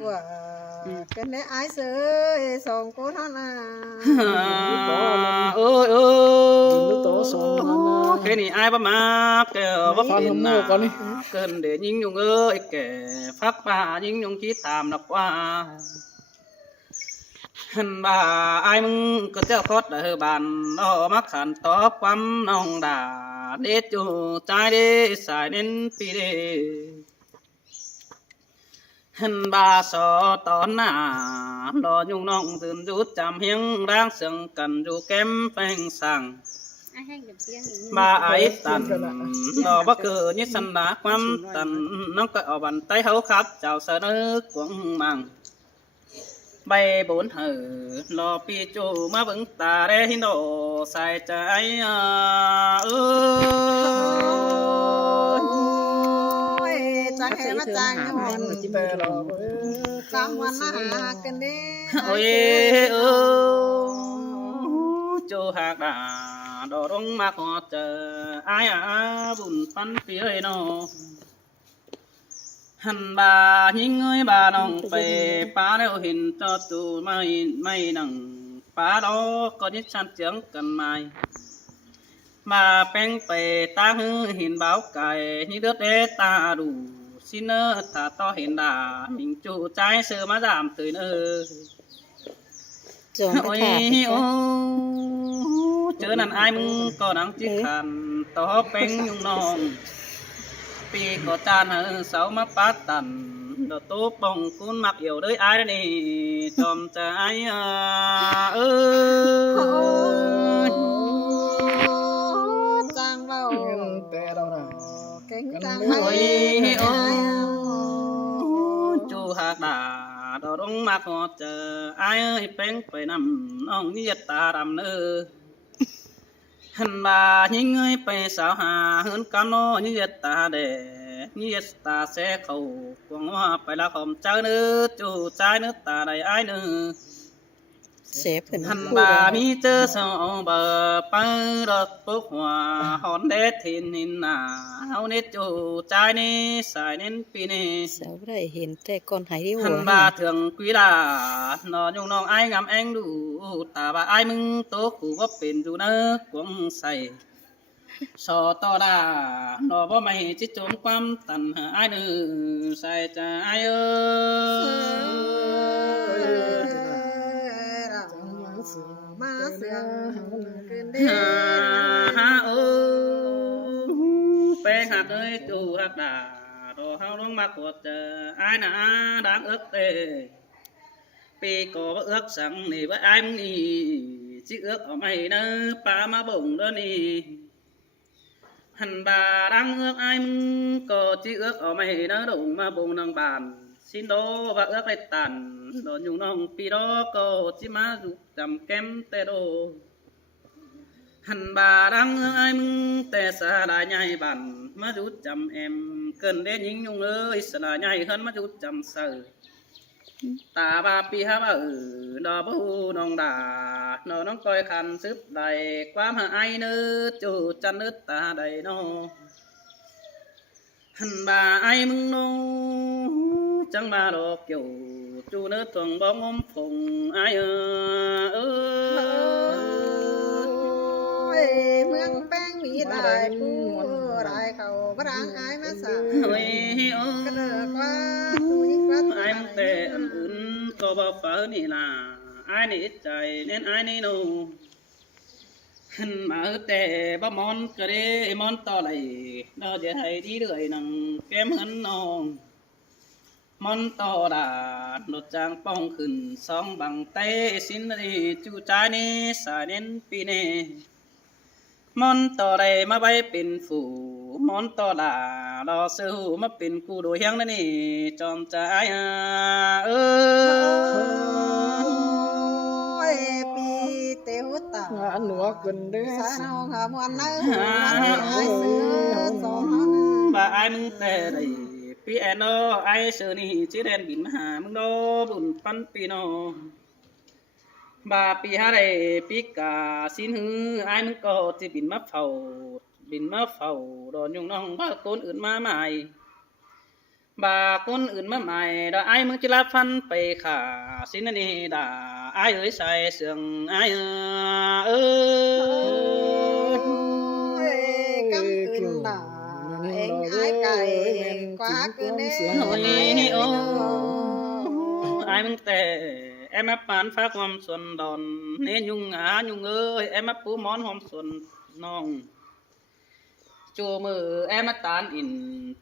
của cái này ai sớ sòng cô nó là ơi ơi cái này ai bắt mà kêu bắt tiền nào cơn để những nhung ơi kẻ pháp bà những nhung chỉ tạm đọc qua bà ai mừng có theo khót đời bàn đó mắc hẳn tó quắm nông đà để chủ trái để xài đến pi đề bà so tón à đó nhung nông dừng rút chạm hiếng đang sừng cần dù kém phanh sàng bà ấy tần đó bất cứ như sân đá quắm tần nó cỡ ở bàn tay hấu khắp chào sợ nước quăng màng bay bốn hở lo pi chu mà vững ta để hin độ sai trái ơi trang hè mà trang hồn trang hoàn là cái này ôi chu hạt đà đồ đông mà có chờ ai à bùn phân phía nó hằn bà những người bà nong về phá đều hình cho tụ mày nằng phá đó có những san tiếng cần mày mà bèn về ta hư hình báo cài như đứa đế ta đủ xin ơ thả to hình đà mình chủ trái sơ má giảm từ nơ ôi chớ nàn ai mưng có nắng chiếc khăn to bèn nhung non pi có chan hở sáu mắt bát tần đồ tốt bông cuốn mặc yêu đời ai đây chòm trái ơi trang vào cánh trang ôi chu hạt đà đồ đông mặc họ chờ ai ơi bén phải nằm ông nhiệt ta đầm nơ hằn bà những người phải sao hà hơn cam nó như nhiệt ta để như nhiệt ta sẽ khẩu quăng hoa phải là hòm trái nữa chu trái nước ta đầy ai nữa hằn bà mi chớ sao bờ bờ đợt bốc hoa hòn đét thìn hình nà hao nết chu trái nè xài nên pi nè sao đây hiệnแต่con hãy đi hằn bà thường quý đà nó nhung nong ai ngắm anh đủ ta bà ai mừng tố cụ bắp bền dù nơ quăng say so to đà nóบ่mày chỉ trốn quăm tần ai nữ sai cha ai ơi mà sương cơn ha ơi bèn hạt ơi chủ hạt đà đồ hao đông mặc quật ai nà đáng ước tê pi có ước rằng nì với ai nì chỉ ước ở mày nơ pa má bổng đó nì hằn bà đang ước ai có chỉ ước ở mày nơ đủ mà bổng nằng bàn xin đô và ước lại tàn đồ nhung nong pi đó có chỉ má giúp chầm kem tê đồ hằn bà đang ước ai tê xa lại nhai bàn má giúp chầm em cần đến những nhung ơi xa lại nhai hơn má giúp chầm sợ ta ba pi ha ba đó bu nong đà nó nong coi khăn sức đầy quá mà ai nữa chủ chân nước ta đầy nó hằn bà ai mừng nó chẳng mà đồ kiểu chu nước thuần bóng ôm phùng ai ơi mương bang mỹ đại phu đại cầu bất đáng ai mà sợ cái nợ quá ai mừng tệ ăn ướn có bao phở nị là ai nị ít chạy nên ai nị nô hân mà tệ bao món cái đấy món to này đó để thầy đi đuổi nằng kém hơn nó món to đã nốt trang bong khẩn song bằng tay xin đi chu trái nè xài đến pi nè món to này mà bay pin phủ món to đã đó sư hữu mà pin cu đồ hiang nè chọn trái ơi pi tiêu tả ăn nua gần đấy sao nào hả muốn nỡ ai sửa gió bà ai mừng tệ đây pi eno ai sửa ni chỉ đèn bỉm hà mừng đó bùn pan pino bà pi hà đây pi cả xin hư ai mừng có chỉ bỉm mấp phầu đồ nhung nong ba côn ướt má mày bà conอื่นมาใหม่ดาไอ้มึงจะรับฟันไปขาสินนี่ด่าไอ้เอ้ยใส่เสื่องไอ้เอ้ย กำคืนด่าเองไอ้ไก่กว่าคืนเด้ โอ้ไอ้มึงแต่em áp bán phát hôm xuân đòn nên nhung ơi em áp phú món hôm xuân non chùa mờ em áp tán in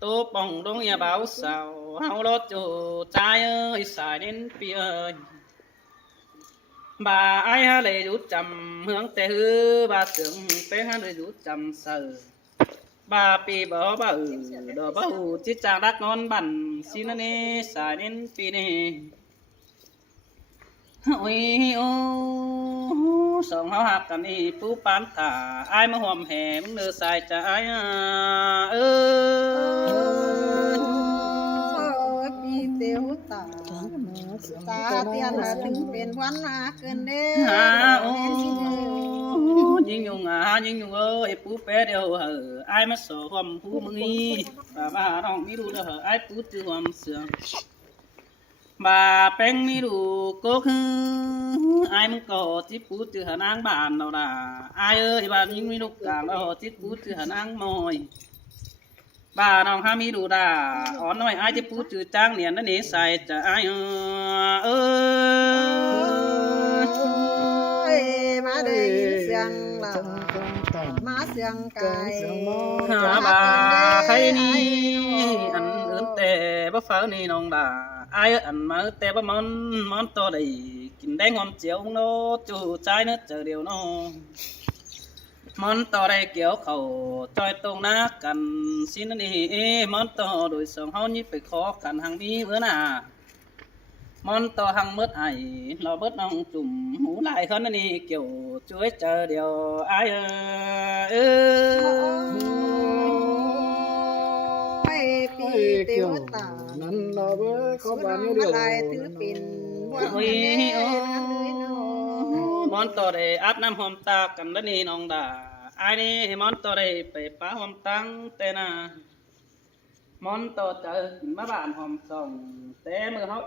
tô bồng đông nhà báo sao hao lót chùa trai ơi xài đến pi ơi bà ai ha lệ rút chầm hướng tề hư bà tưởng bé ha lệ rút chầm sờ bà pi bỏ bà đò bà hù chỉ chàng đắc ngon bẩn xin anh đi xài đến pi này ôi ô sòng háo hạpกันนี่ผู้ปานตาอายมาห่วมแหมเนื้อสายใจเออ ปีเตียวตาตาเตียนหาถึงเป็นวันมาเกินเด้ ฮาโอ้ยิงยุงยิงยุงเอ้ยผู้แปะเดียวเหอะอายมาสอห่วมผู้มึงนี่ป้าบ้าน้องไม่รู้เด้อเหอะอายผู้จือห่วมเสือbà bèn mi đủ cố khứ ai muốn có tiếp phú từ hàn ang bàn đâu là ai ơi bà những mi lúc càng đâu tiếp phú từ hàn ang mồi bàน้องหามีดูด่าอ่อนน้อยai tiếp phú từ trangเนี่ยนั่นเองใส่จะai ơiมาได้ยินเสียงล่ะมาเสียงไก่ bà thấy ni anh ướn tè bắp pháo niน้องด่าai ăn mà té bắp món to đầy kín đen ngon chiếu nó chủ trái nó chờ điều nó món to đây kiểu khẩu trôi tông ná cần xin nó đi món to đổi sòng hao như phải khó khăn hàng đi bữa nào món to hàng mớt ai lo bớt nong chùm hú lại hơn đi kiểu chuối chờ điều aiปีเตียวตานั่นเราเบ้อเขาบ้านนี้เดียวลายถือเป็นวันนี้เลยเนาะ món to đây áp năm hôm ta cần đất đi nong đà ai đi món to đây phải phá hôm tăng tên à món to chờ má bạn hôm sòng té mưa hóc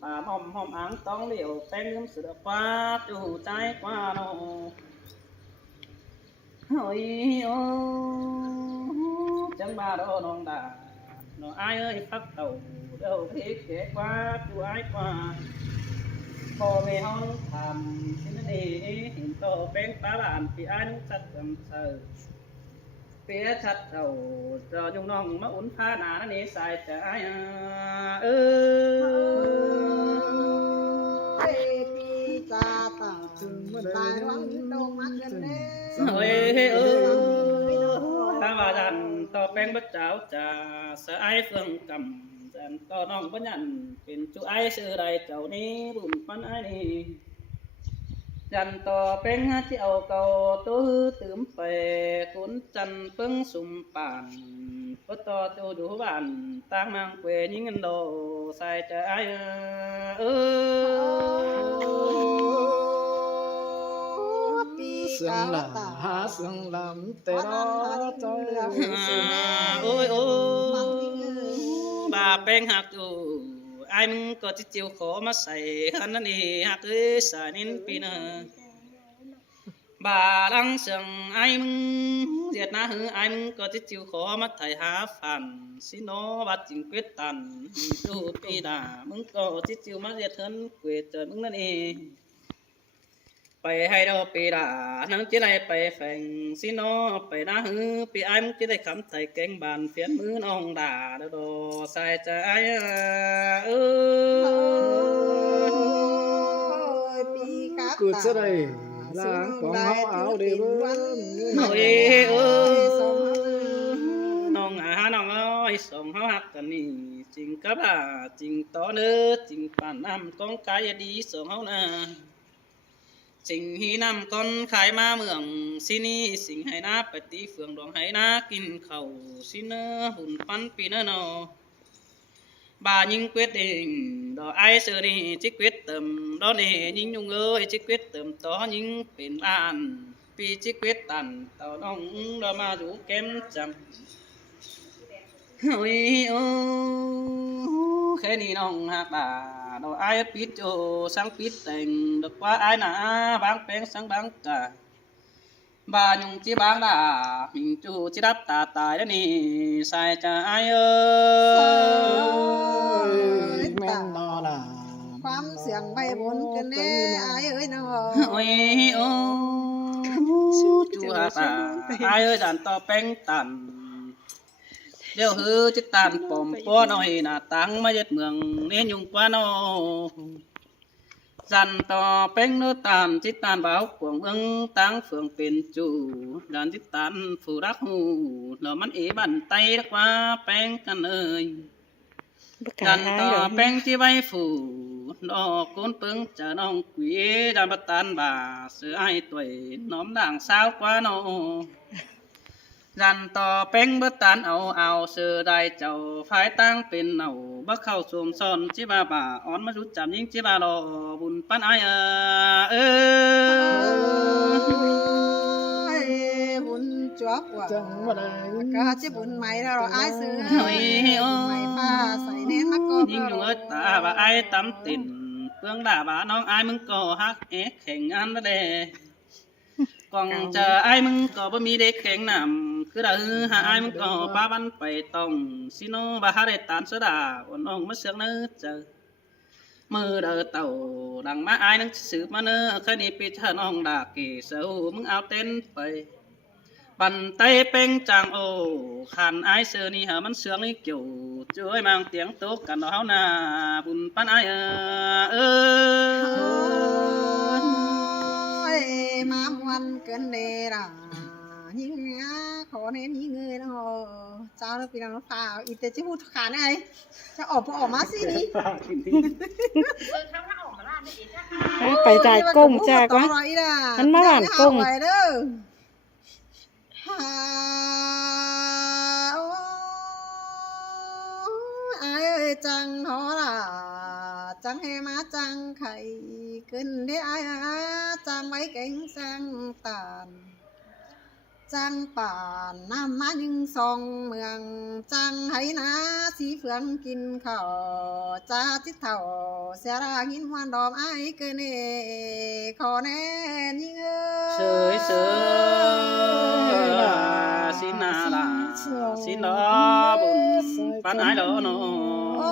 bà hôm áng tông liệu tên gấm sữa qua chủ trái qua nó ôi ô chẳng ba đâu nong đà nó ai ơi phát đầu đâu thiết kể qua chú ai quaพ่อแม่เฮาทำสิ่งนั้นเองเห็นโตเป็นป้าบ้านพี่อ้ายนุ่งชัดจำเสอเปียชัดเจ้าเจ้าจงน้องมาอุ่นผ้าหนานั่นเองใส่ใจปีตาตาตายวังโดมาเกินเด้ เฮ้ยถ้าว่าดันต่อแป้งบัดเจ้าจะเสไอเฟืองกำจันต่อน้องปัญญันเป็นจูไอซื้อใดเจ้านี้บุญปันไอนี่จันต่อแป้งที่เอาเก่าตัวตื่มไปขุนจันเพิ่งสุ่มป่านก็ต่อจูดูบ้านตั้งมังเวยิงเงินโดใส่ใจเสียงหลาหาเสียงลำแต่เราใจโอ้ยbà bèn hạt dù aiมึงก็จะเจียวขอมาใส่ขันนั่นเองหากเอ้ยสายนินปีนbà đang sừng aiมึงเดียดนะหือaiมึงก็จะเจียวขอมาไถ่หาฝันสิโนบัดจิงเกวดตันดูปีดามึงก็จะเจียวมาเดียดเถินเกวดเจอมึงนั่นเองไปให้เราไปด่านั่งจะได้ไปแฝงสิโนไปนะฮือไปไอ้มึงจะได้คำไถ่แกงบานเฟียนมือน้องด่าโดใส่ใจปีกัด กูจะได้ล้างของเฮาเอาเด้อ โอ้ยน้องน้องเอ้ยส่งเฮาหักกันนี่จริงกับจริงต่อเนื้อจริงป่านน้ำกองกายดีส่งเฮานะสิ่งฮีนำก้นขายมาเมืองสินี่สิ่งให้นาปฏิเฟืองดวงให้นากินข้าวสิเนอหุ่นปันปีเนอbà nhưng quyết định đó ai sợ đi chỉ quyết tâm đó để nhưng nhung ơi chỉ quyết tâm đó nhưngเป็นan vì chỉ quyết tàn tao đông đó mà rủ kém chậm เฮ้ยโอ้แค่นี้น้องหักตาดอกไอ้ปิดโจสังปิดแต่งดอกว่าไอ้หนาบางแปลงสังบางกะบายุงจีบางดาหิงจูจีดับตาตายแล้วนี่ใส่ใจไอ้เอ้ย แม่นนอล่ะ ความเสียงใบบนกันแน่อายเอ้ยน้อง เฮ้ยโอ้จูหักตาไอ้เอ้ยดันต่อแป้งตันเดี๋ยวฮือจิตตันปอมป้อน้อยหน้าตังมาเย็ดเมืองเนียนยุงกว่าน้อจันต่อเป็นเนื้อตามจิตตานบ่าวกวงเมืองตั้งเฟืองเป็นจูดันจิตตานผู้รักหูเรามันเอบันไตรักว่าแป้งกันเอ่ย ประกา ดั ศ น หาย ต่อ เหรอ แป้งที่ใบฝูนอกก้นเปิงจะน้องกุยดันบัตานบ่าเสือไอ้ตัวน้อมด่างสาวกว่าน้อดันต่อแป้งบัตานเอาเสือได้เจ้าภายตั้งเป็นเอาบักเข้าสวมซ่อนจิบาบ่าอ่อนมาจุดจำยิงจิบาลอบุญปันไอเออ บุญจวบว่า จังว่าได้ ก็จะบุญใหม่แล้วอายซื้อ เฮ้ยโอ้ ใหม่ฟ้าใส่เน้นมาก่อน ยิงอยู่เอตาบ่าไอตำติ่นเพื่องด่าบ่าน้องไอมึงก็ฮักเอ๊ะแข่งงานมาเด้กองเจอไอ้มึงก็บ่มีเด็กแข่งนำคือดาหาไอ้มึงก็ป้าบันไปต้องสิโนบาฮาเรตานสดาอ่อนอ่องมาเสือกเนื้อเจอมือเดอเต่าดังมาไอ้นังสืบมาเนื้อแค่นี้ปีเธอน้องดาเกเสามึงเอาเต้นไปบันไตเป็งจางโอขันไอ้เสือนี่หามันเสืองนี่เกี่ยวช่วยมังเตียงโต๊ะกันเอาหน้าบุญปันไอ้เออ มามวันเกินเดร่ายิงขอเน้นยิงเงยนะฮะเจ้าเราปีนังฟ้าอีแต่จะพูดขาไงจะออกมาสินี่ ไปจ่ายก้งจากวะ มันมาหวานก้ง ไปเด้อฮาโอ้อายเอ้ยจังหอล่ะจังให้มาจังไข่ขึ้นได้อายจังไว้เก่งแสงตาลจังป่านน้ำมายึงซองเมืองจังให้นาสีเฟืองกินข้าวจ้าจิตเท่าเสียราหินวันดอมไอ้เกินเอขอแน่ยิงเอ้ เสยเสยสินาลาสินอบุญปันไอโลโน โอ้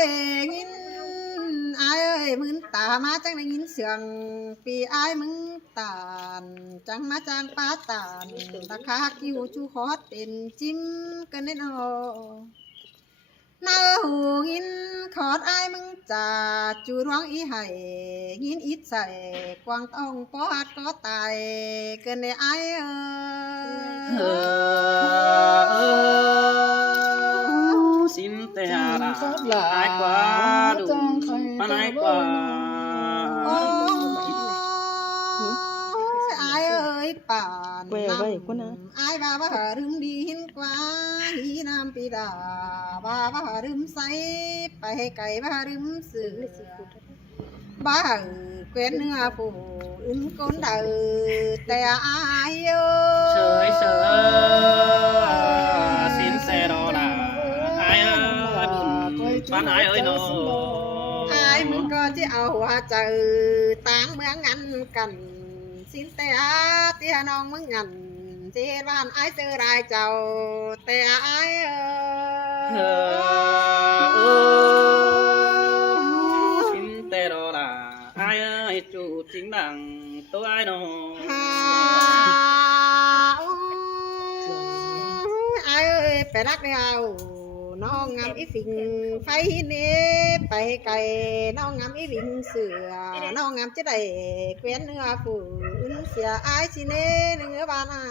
ยยินไอ้เอ้ยมึงตามาจังได้ยินเสียงปีไอ้มึงตานจังมาจังป้าตานตะคาคิวจูคอดเป็นจิ้มกันได้นอนาหูยินขอดไอ้มึงจ่าจูร้องอีไห้ยินอิดใส่กวางต้องปอดก็ตายเกินได้ไอ้เเอ้อสินเตหาลาไอกว่าดูปันไอกว่า โอ้ยอายเอ้ยป่าน เว้ยเว้ยคุณนะ อายบ่าบ่ารึมดีหินกว่าหีน้ำปีดาบ่าบ่ารึมใสไปให้ไก่บ่ารึมเสือบ่าเกวนเนื้อผู้อื่นก้นเดือแต่อายเอ้ เส ย ยเสยสินเสดอลาไอเอ้ยบุญปันไอเอ้ยโน อายมึงก็จะเอาว่าเจอต่างเมืองงันกันสินแต่อาเตียน้องมึงงันเจบ้านอายเจอรายเจ้าแต่อายเอเอ้อสินเตดอลาไอเอ้ยจูจริงดังตัวไอโน ฮาอายเอ้ยไปรักเดียวน้องงามอีฝิ่งไฟเนไปไกลน้องงามอีฝิ่งเสือน้องงามจะได้เกวียนเนื้อผู้อื่นเสียอายสิเนเนื้อบานอา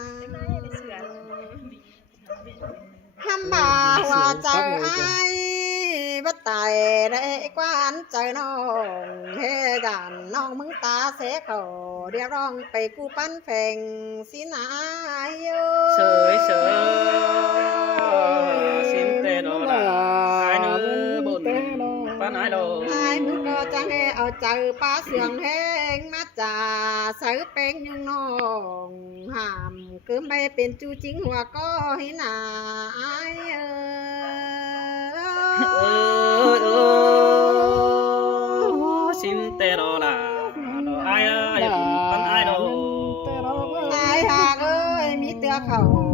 ทำบ่าว่าเจ้าอายบัดตายได้กวานใจน้องเฮดันน้องมึงตาเสเขาเรียกร้องไปกูปั้นแฝงสินาเย เสยเสยสินเตดอลาไอเนื้อบุญ bán ai đâu ai muốn co chẳng nghe ở chờ ba sườn hẹn mắt trà sở bên nhung nong hàm cứ bay bên chu chính hòa có hí nà ai xin tê đó là ai ơi bán ai đâu ai hà ơi mi tựa khẩu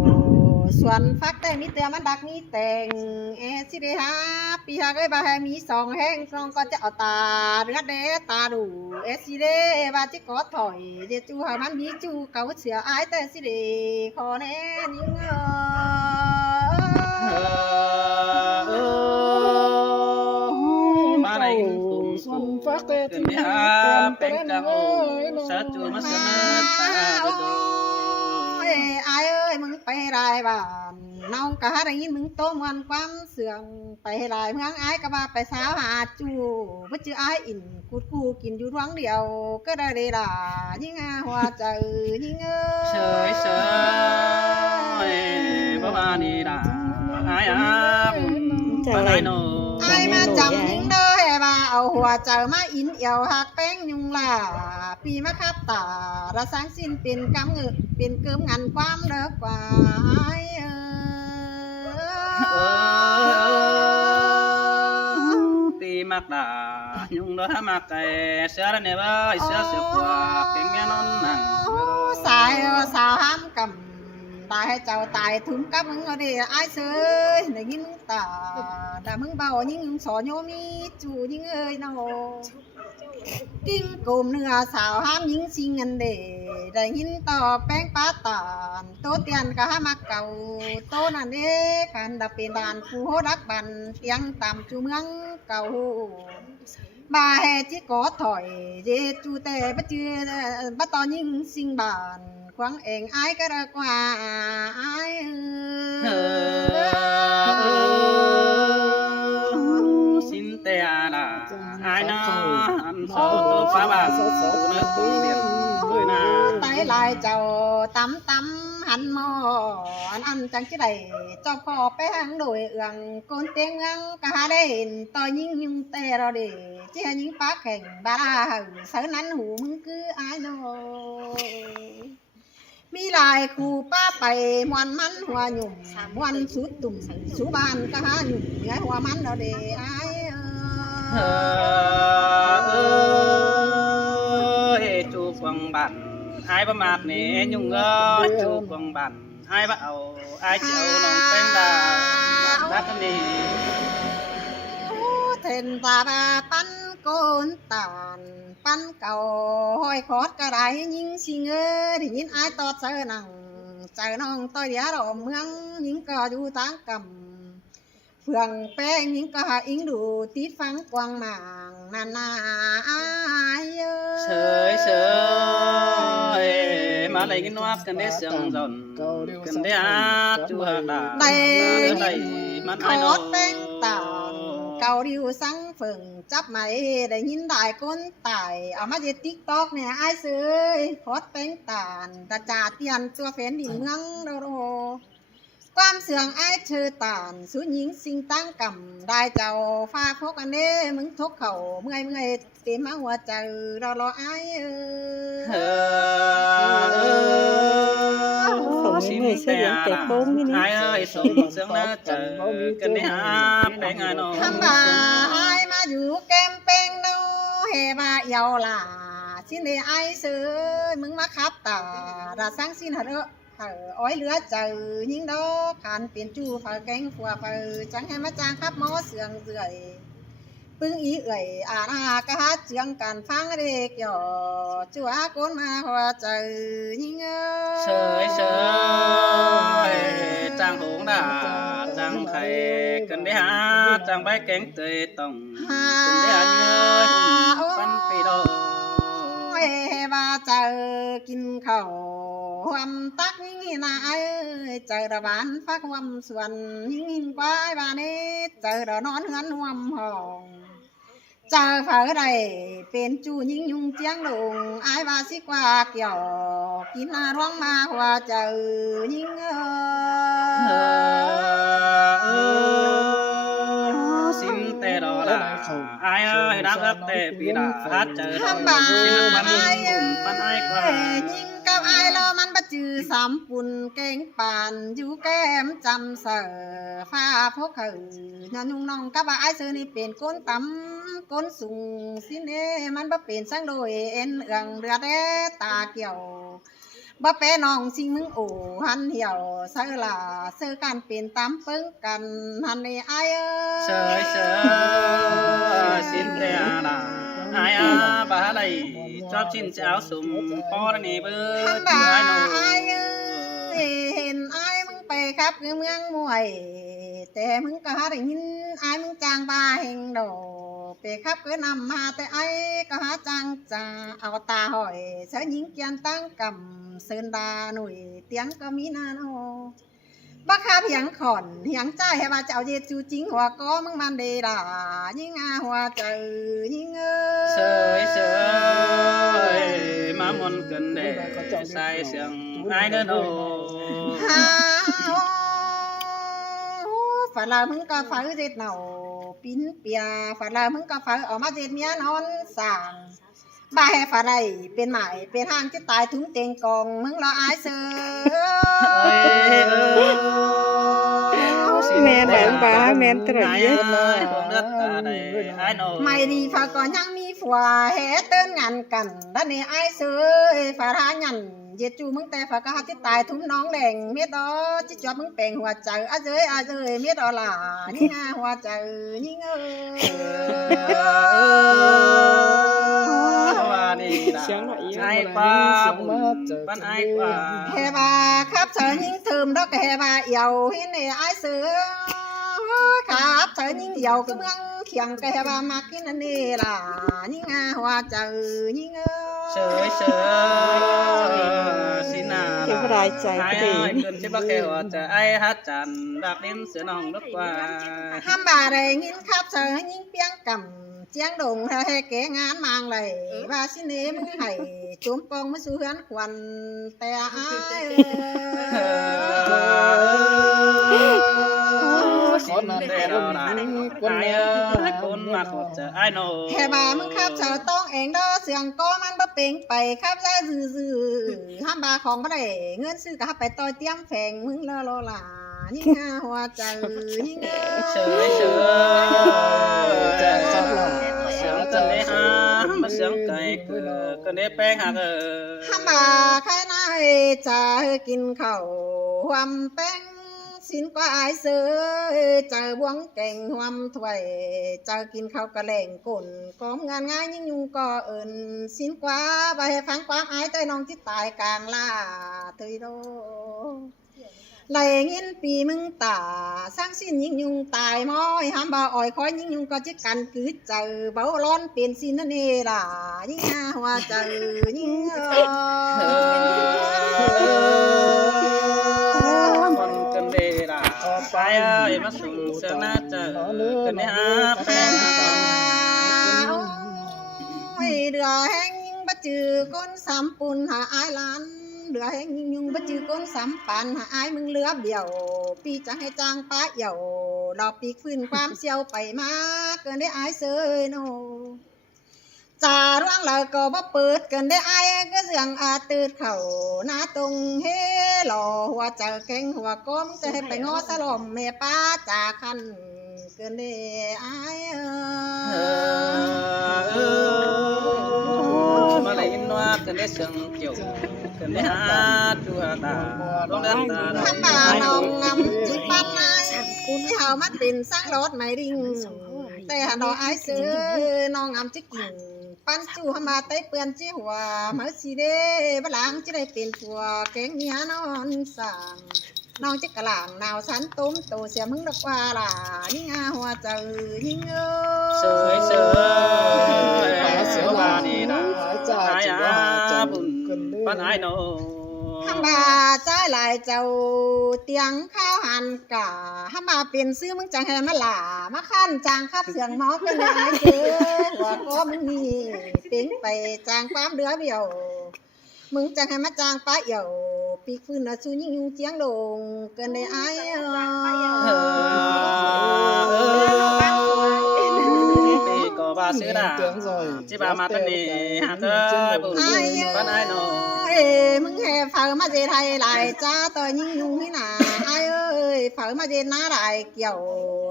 ส่วน ฟักแต่มีเตือมันดักมีแต่งสิเดฮาปีฮาเอ้ยบาแฮมีสองแห้งสองก็จะเอาตาเดือดเดตาดูสิเดบาจิกอถอยเดจูหามันมีจูเก่าเสืออายแต่สิเดขอแน่นิ่งมาnày cùng xuân phát tê cùng đi ha bên cạnh sát chùa mắt sớm ta rồi อายเอ้ยมึงไปรายบ้านน้องกะได้ยินมึงโตมันความเสื่องไปรายเมืองอายกะว่าไปสาวหาจูบ่จืออายอินกูดกูกินอยู่ท้องเดียวก็ได้เดล่ะยิงหัวใจยิงเอ้ย trời trời bố ba đi đã ai à bạn ai nô อายมาจำยิงได้ว่าเอาหัวใจมาอินเอียวหักแป้งยุงล่ะปีมาคับตาระสังสิ้นเป็นกำเงือเป็นเกิมงันความเลิกกว่าอายปีมักดายุงđóมักไก่เสือแล้วเนี่ยว่าเสือเสือกว่าเก่งแม่นอนนั่ง สายสาวห้ามกำตายให้เจ้าตายถึงกับมึงเอาดิไอ้เสยได้ยินมึงตาแต่มึงเบายิ่งมึงสอนโยมีจูยิ่งเอ้ยน้องกิ้งกลมเนื้อสาวห้ามยิงสิงเงินเดได้ยินต่อแป้งป้าตานโตเตียนก็ห้ามาเก่าโตนั่นเด้กันดับเป็นบานผู้โหรักบันเตียงต่ำจูเมืองเก่าbà hè chỉ có thổi dê chu tè bắt chưa bắt to những sinh bản khoáng ẻn ai cái ra qua ai xin tè là ai nó ăn sầu tô phá bà sầu nước bún biển người na tay lại chào tắm tắm hắn mò ăn chẳng cái này cho kho bé hàng đổi ương con tiếng ngang cả đây to những tè rồi để chỉ là những bác hành ba la sớ nắn hủมึงcứ ai rồi มีลายคู่ป้าไปมวนมันหัวหยุ่มมวนสุดตุ่มสุบานก็หาหยุ่มไงหัวมันเราเด้ไอ้จูquăng bản ai ba mạc nè nhung ơiจูquăng bản ai ba ẩu ai chịu lòng tên đà đắt nè เทนตาบาปั้นโกนตานปั้นเก่าห้อยคอดกระไรยิงสิงเอ้ยได้ยินไอ้ตอดเจอหนังเจอน้องต่อยเดียรอเมืองยิงก็อยู่ทางกำเฟืองแป้งยิงก็อิงดูติดฟังกวางหมางนานาอายเอ้ย sới sới mà lấy cái noa cần để sương dần cần để hát chú hà đà đây mắt ข ai อ nó ดแป้งตานเก่าดิวสังเฟิงจับไหมได้ยินได้ก้นตายเอามาเย็ดติ๊กตอกเนี่ยไอ้เสยขอดแป้งตานตาจ่าเตียนตัวแฟนดินเมืองโดโรความเสื่องไอ้เธอตานสูญยิงสิ่งตั้งกำได้เจ้าฟ้าพกอันเด้มึงทกเข่าเมื่อยเต็มมาหัวใจรอไอ้Những người xây dựng kẹt 4 mini. ai ơi sống sướng nó chờ cần để hát để ngài nó คำบ่าไอ้มาอยู่แก้มเป็งดูเฮว่าเยาหล่าสิ้นเดไอ้เสือมึงมาขับตาดาสร้างสิ้นหาเด้ออ้อยเหลือเจอยิงดอกขันเปลี่ยนจูฝ่าแกงฝัวฝ่าจังให้มาจางขับหมอเสืองเสื่อยปึ้งอีเอ่ยอาณากะหาเจียงกันฟังเด็กหย่อจัวก้นมาหัวเจอยิงsới sới trang hùng đà trang khay cần để hát trang bái cánh tươi tổng cần để hát nhớ văn pì đồ เอ้ว่าเจอกินข้าวความตักนี่นะเอ้ยเจอระบานฟักความส่วนยิ่งกว่าบ้านนี้เจอระนอนเฮือนความห้องเจอเผอใดเป็นจูยิ่งยุงเจียงลงไอ้ว่าสิกว่าเกี่ยวกินร้องมาหัวเจอยิ่งxin tê đó là ai ơi đang ấp tê bị đã hát chờ đó คำบ่า xin nó bắn ไอ้ bắn ai เอ้ qua ยยิงกับไอ้แล้วมันบ่จือสามปุ่นเก่งปานอยู่แก้มจำเสอฟ้าพกเหือนยุ่งน้องกับว่าไอ้เสือนี่เป็นก้นต่ำก้นสูงสิเนมันบ่เป็นสังโดยเอ็นเอืองเรือแดตาเกี่ยวบ่แปน้องสิมึงโอ้หันเหี่ยวเสือล่ะเสือกันเป็นตามเปิ้งกันหันนี่ไอ้เอ้ย sợi sợi xin tê là ai bà đây cho xin cháo sum po đây nè bơ คำบ่าไอ้เอ้ยเห็นไอ้มึงไปครับคือเมืองมวย แต่มึงก็หาได้ยินไอ้มึงจางบาเฮงโดไปครับคือนำมาแต่ไอ้ก็หาจางจ่าเอาตาหอยเสือยิงเกียนตั้งกำเซินดาหนุ่ยเตียงก็มีนาโนบักคาเพียงขอนเหียงใจให้ว่าเจ้าเย็ดจูจริงหัวก็มึงมันเดดายิงอาหัวเจอยิงsợi sợi má môn cần để sai sương ai đơn hồ ฮาฝาลามึงก็ฟ้าเจ็ดเหนาปิ้นเปียฝาลามึงก็ฟ้าออกมาเจ็ดเมียนอนสั่งบ่าให้ฝาไรเป็นหมายเป็นห้างที่ตายถุงเต็งกองมึงรออายเสือ แม่ดังบ้าแม่นตรอย ไม่ดีฝาก่อนยังมีผัวเฮเติ้นงานกันด้านนี้อายเสือฝาทายันเย็ดจูมึงแต่ฝากะที่ตายทุ่มน้องแดงเมียดอจิจอบมึงเป่งหัวใจอาเจยเมียดอล่ะนี่งาหัวใจนี่เงย ai qua bắn ai qua เฮบาครับเธอยิ่งถึมดอกเฮบาเอี่ยวเห็นไอ้เสือครับเธอยิ่งเอี่ยวก็เมืองเขียงเฮบามากินนี่ล่ะยิ่งอาหัวใจยิ่งsợi sợi xin à เก็บรายใจ ai ดี ơi cần chứ bác kêuจะai hát tràn đạp đến sữa nòng đất qua ห้ามบาได้ยินครับเธอยิ่งเปียงกำเจียงดงให้แกงานมางเลยว่าสิเนมึงให้จุ่มปองมาสู่เฮือนควันแต่อ้าย con đây đó là ai ơi con mà khổ chờ ai nô แค่บ่ามึงครับเธอต้องเองเด้อเสียงก็มันบ่เป่งไปครับใจซื่อๆห้ามบาของบ่ได้เงินซื้อก็ไปต่อยเตรียมแฝงมึงละโลล่ะยิ่งหัวใจยิ่งsợi sợi sướng cần đấy ha mà sướng cày cần đấy bé hạt ห้ามบาใครนายจะกินข้าวความแป้งสินกว่าอายเสือเจอบวงเก่งหวมถวยเจอกินข้าวกระแหล่งกุ่นกอมงานง่ายยิ่งยุงก็เอินสินกว่าไปฟังความอายเต้ยน้องที่ตายกลางล่าเตยโดไหลเงินปีมึงตาสร้างสิ้นยิ่งยุงตายม้อยห้ามบ่าอ่อยคอยยิ่งยุงก็จิกันคือเจอเบาร้อนเป็นสินนั่นเองล่ะยิ่งหัวเจอยิ่งcon cần đề là phải ơi mà sung sướng na chờ cần đấy ha bé เดือแห้งยิ่งบ่จือก้นสามปุ่นหาอายล้านเดือแห้งยิ่งยุงบ่จือก้นสามปันหาอายมึงเหลือเบี่ยวปีจังให้จางป้าเหี่ยวดอกปีกฟื้นความเสียวไปมาเกินได้อายเสยโนจ่าร่วงเราก็บ่เปิดเกินได้อายก็เสียงอาตืดเข่าหน้าตรงเฮหล่อหัวเจอแข็งหัวก้มจะให้ไปงอสลอมแม่ป้าจ่าคันเกินได้อายmà lại in loa cần đấy sướng kiểu cần đấy hát chùa ta đông đất ta ท่านบ่าน้องนำจิตปันไอที่เฮามันเป็นสร้างรถไม่ดิ่งแต่หาดอกไอซื้อน้องนำจิกิ่งปั้นจู่เฮามาเต้เปื้อนจิหัวมาสิเด้บ่หลังจะได้เป็นผัวแกงเมียนอนสั่งน้องจิกกะหล่างนาวสันตุ้มโตเสียมึงดอกว่าล่ะยิ่งหัวเจอยิ่งsướng sướng sướng là đi đã ai à bùn bắt ai nô ห้ามบาใจหลายเจ้าเตียงข้าวหันกะห้ามบาเปลี่ยนซื้อมึงจังให้มาหล่ามาขั้นจางคับเสียงหมอเป็นไงเสือหัวก็มึงนี่ปิ้งไปจางความเดือเบี้ยวมึงจังให้มาจางป้าเหี่ยวปีกฟื้นสู้ยิ่งยุงเจียงโด่งเกินได้อาย bà xứ đà chỉ bà mà tên này hạt ơi bùn ban ai nóมึงแห่เผามาเจไทยหลายจ้าต่อยิ่งยุงที่หนาไอ้เอ้ยเผามาเจน้าหลายเกี่ยว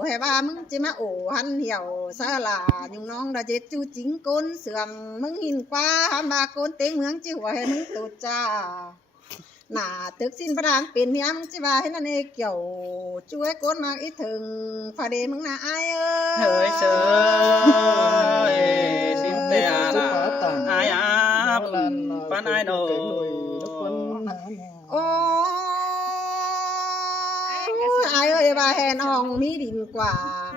ให้ว่ามึงจะมาโอ้หันเหี่ยวสลายุงน้องดาเจจูจิงก้นเสื่อมมึงหินกว่าหามาก้นเต็งเมืองจิ๋วให้มึงตูจ้าหน้าตึกสิ้นประดางเป็นเมียมึงจิว่าให้นั่นเองเกี่ยวช่วยก้นมาอีถึงฝาเดมึงน่ะไอ้เอ้ย hơi sơi xin tè ai à ban ai nó โอ้ไอ้เอ้ยว่าแห่น้องมีดินกว้าง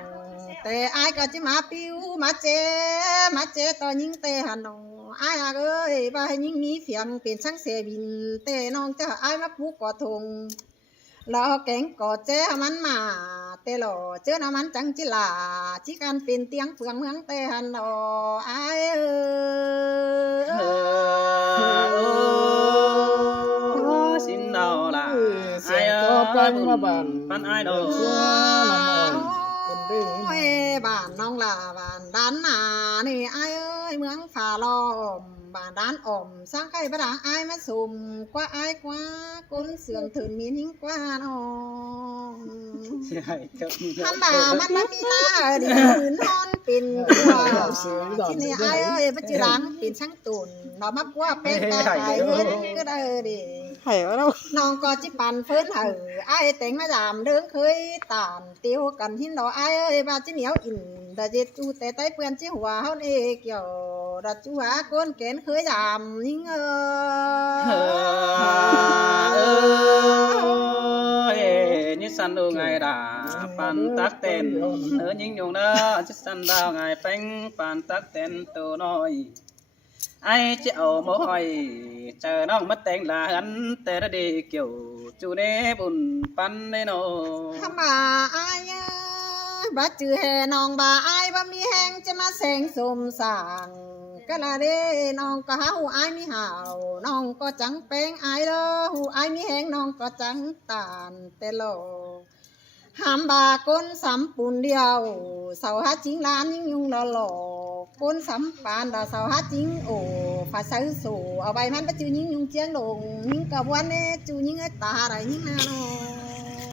แต่ไอ้ก็จะมาปิ้วมาเจต่อยิงเตะหันน้องไอ้เอ้ยว่าให้ยิงมีเฟียงเป็นช่างเสบินแต่น้องจะไอ้มาปลูกกอทงเราแกงกอเจ้มันมาแต่หล่อเจอน้ำมันจังจิลาจิกันเป็นเตียงเฟืองเมืองเตะหันน้อไอ้เอ้ย xin đầu là ai ơi ban ai đâu โอ้ยบ้านน้องลาบ้านด้านหน้านี่ไอ้เอ้ยเมืองฝ่าล้อมบ้านด้านอ่อมสร้างไข่ประดังไอ้มาสุ่มกว่าไอ้กว่าก้นเสื่อมถึงมีนิ่งกว่าน้องทำบ่ามันไม่มีหน้าดิหืนนอนเป็นกว่าที่นี่ไอ้เอ้ยปัจจุบันเป็นช่างตุ่นเรามากว่าเป็นตาไก่เงินก็ได้ดิ ไผ่ว่าเรา น้องก็จิปันเฟิ้นเหอไอ้แต่งมาดามเดิงเคยตานเตียวกันหินดอกไอ้เอ้ยบาจิเหนียวอินดาเจจูแต่ใต้เปื่อนจิหัวเฮาเอเกี่ยวดาจูหาก้นแกนเคยดามยิ่งnhư săn đồ ngày đã pan tắc tên nữa những nhung đó chứ săn đào ngày bánh pan tắc tên tù nói ai chịu mồ hôi chờ nó mất tên là hắn tê ra đi kiểu chú nế bùn pan đấy nó ทำบ่าไอ้บาจือแห่น้องบ่าไอ้บ่มีแหงจะมาแสงสมสางก็ละเด้น้องก็หาหูไอ้มีห่าวน้องก็จังแป้งไอ้เด้อหูไอ้มีแหงน้องก็จังตานแต่โลหามบาก้นสำปูนเดียวเสาหาจิงล้านยิ่งยุงหล่อก้นสำปานดาเสาหาจิงโอ้ฝาซื้อสู่เอาใบมันไปจูยิ่งยุงเจียงลงยิ่งกับวันเนจูยิ่งไอ้ตาไรยิ่งนาโน